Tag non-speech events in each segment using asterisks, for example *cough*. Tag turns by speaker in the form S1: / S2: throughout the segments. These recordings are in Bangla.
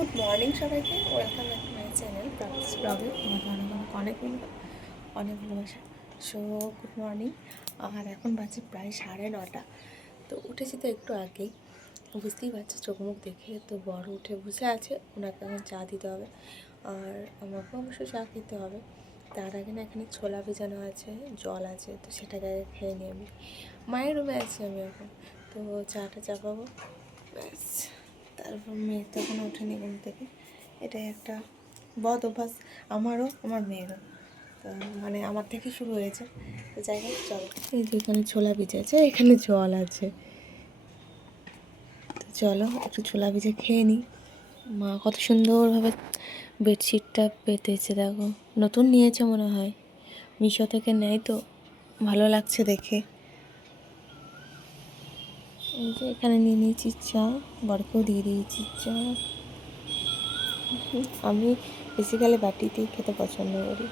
S1: গুড মর্নিং সবাইকে। Welcome back to my channel ব্লগে তোমাকে অনেক অনেক অনেক অনেক ভালোবাসা। সো গুড মর্নিং আর এখন বাজে প্রায় সাড়ে নটা। তো উঠেছি তো একটু আগেই। বুঝতেই পারছ, চোখ মুখ দেখে তো বড় উঠে বসে আছে। ওনাকে এখন চা দিতে হবে। আর আমাকেও অবশ্য চা খেতে হবে। তার আগে না এখানে ছোলা ভেজানো আছে, জল আছে, তো সেটাকে আগে খেয়ে নিই আমি। মায়ের রুমে আছি আমি এখন। তো চাটা চাপাবো। ব্যাস। তারপর মেয়ে তখন ওঠেনি ঘুম থেকে। এটাই একটা বদ অভ্যাস আমারও, আমার মেয়েরও। মানে আমার থেকে শুরু হয়েছে। তো যাই হোক, চলো। এই যে এখানে ছোলা ভিজে আছে, এখানে জল আছে। তো চলো, একটু ছোলা ভিজে খেয়ে নিই। মা কত সুন্দরভাবে বেডশিটটা পেতেছে, দেখো। নতুন নিয়েছে মনে হয়। মিশো থেকে নেয় তো, ভালো লাগছে দেখে। এই যে এখানে নিয়ে নিয়েছি চা বরকেও দিয়ে দিয়েছি চা। আমি বেসিক্যালি বাটিতেই খেতে পছন্দ করি।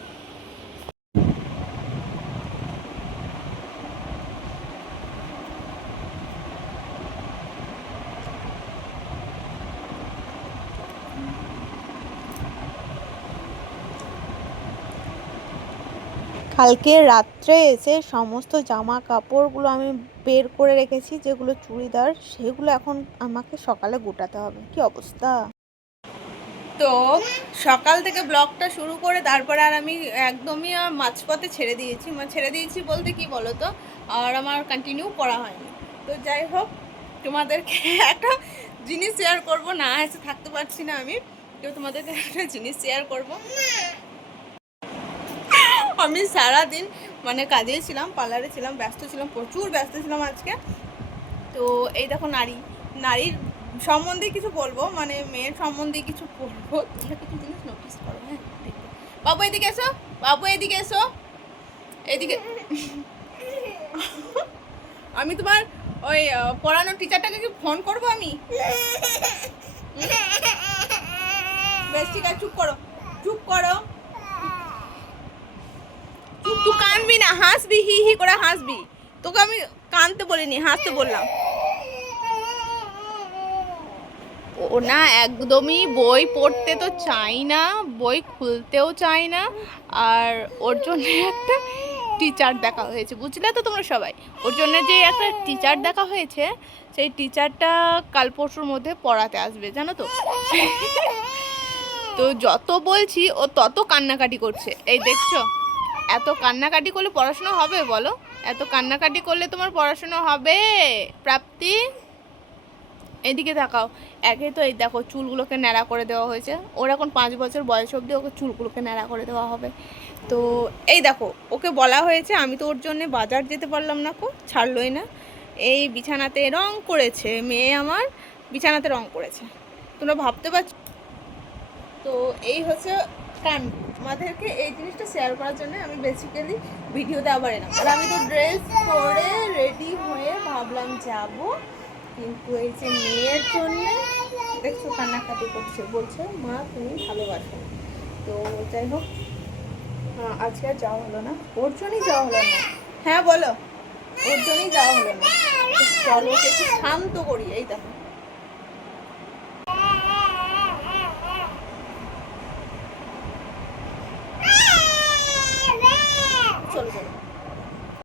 S2: কালকে রাত্রে এসে সমস্ত জামা কাপড়গুলো আমি বের করে রেখেছি, যেগুলো চুড়িদার, সেগুলো এখন আমাকে সকালে গোটাতে হবে। কি অবস্থা?
S3: তো সকাল থেকে ব্লগটা শুরু করে তারপরে আর আমি একদমই মাঝপথে ছেড়ে দিয়েছি। মানে ছেড়ে দিয়েছি বলতে কি বলো তো আর আমার কন্টিনিউ করা হয়নি। তো যাই হোক, তোমাদেরকে একটা জিনিস শেয়ার করব। না, এসে থাকতে পারছি না আমি। তো তোমাদেরকে একটা জিনিস শেয়ার করব। আমি সারাদিন মানে কাজেই ছিলাম, পার্লারে ছিলাম, ব্যস্ত ছিলাম, প্রচুর ব্যস্ত ছিলাম আজকে। তো এই দেখো নারী, নারীর সম্বন্ধে কিছু বলব মানে মেয়ের সম্বন্ধে কিছু বলব। কিছু জিনিস নোটিস করো হ্যাঁ। বাবু, এদিকে এসো, বাবু, এদিকে এসো। এদিকে *laughs* আমি তোমার ওই পড়ানোর টিচারটাকে কি ফোন করব আমি? বেশ, ঠিক আছে, চুপ করো চুপ করো চুপ তুই না, হাসবি, হি হি করে হাসবি। তোকে আমি কানতে বলিনি, হাসতে বললাম। ও না, একদমই বই পড়তে তো চাই না, বই খুলতেও চাই না। আর ওর জন্য একটা টিচার দেখা হয়েছে, বুঝলে তো তোমরা সবাই? ওর জন্য যে একটা টিচার দেখা হয়েছে, সেই টিচারটা কাল পরশুর মধ্যে পড়াতে আসবে, জানো তো? তো যত বলছি, ও তত কান্নাকাটি করছে। এই দেখছ? এত কান্নাকাটি করলে পড়াশোনা হবে বলো? এত কান্নাকাটি করলে তোমার পড়াশোনা হবে? প্রাপ্তি? এদিকে তাকাও। একে তো এই দেখো চুলগুলোকে ন্যাড়া করে দেওয়া হয়েছে। ওর এখন পাঁচ বছর বয়স অবধি ওকে চুলগুলোকে ন্যাড়া করে দেওয়া হবে। তো এই দেখো, ওকে বলা হয়েছে, আমি তো ওর জন্য বাজার যেতে পারলাম না কো, ছাড়লোই না। এই বিছানাতে রং করেছে, মেয়ে আমার বিছানাতে রং করেছে। তোমরা ভাবতে পারছ তো এই হচ্ছে কান আমাদেরকে এই জিনিসটা শেয়ার করার জন্য আমি বেসিক্যালি ভিডিওতে আবার এলাম। আর আমি তো ড্রেস পরে রেডি হয়ে ভাবলাম যাব। কিন্তু এই যে মেয়ের জন্য দেখছ কান্নাকাটি করছে। বলছে, মা, তুমি ভালোবাসো তো যাই হোক আজকে আর যাওয়া হলো না। ওর জন্যই যাওয়া হলো না। হ্যাঁ বলো। ওর জন্যই যাওয়া হলো না। চলো, একটু শান্ত করি। এই দেখো।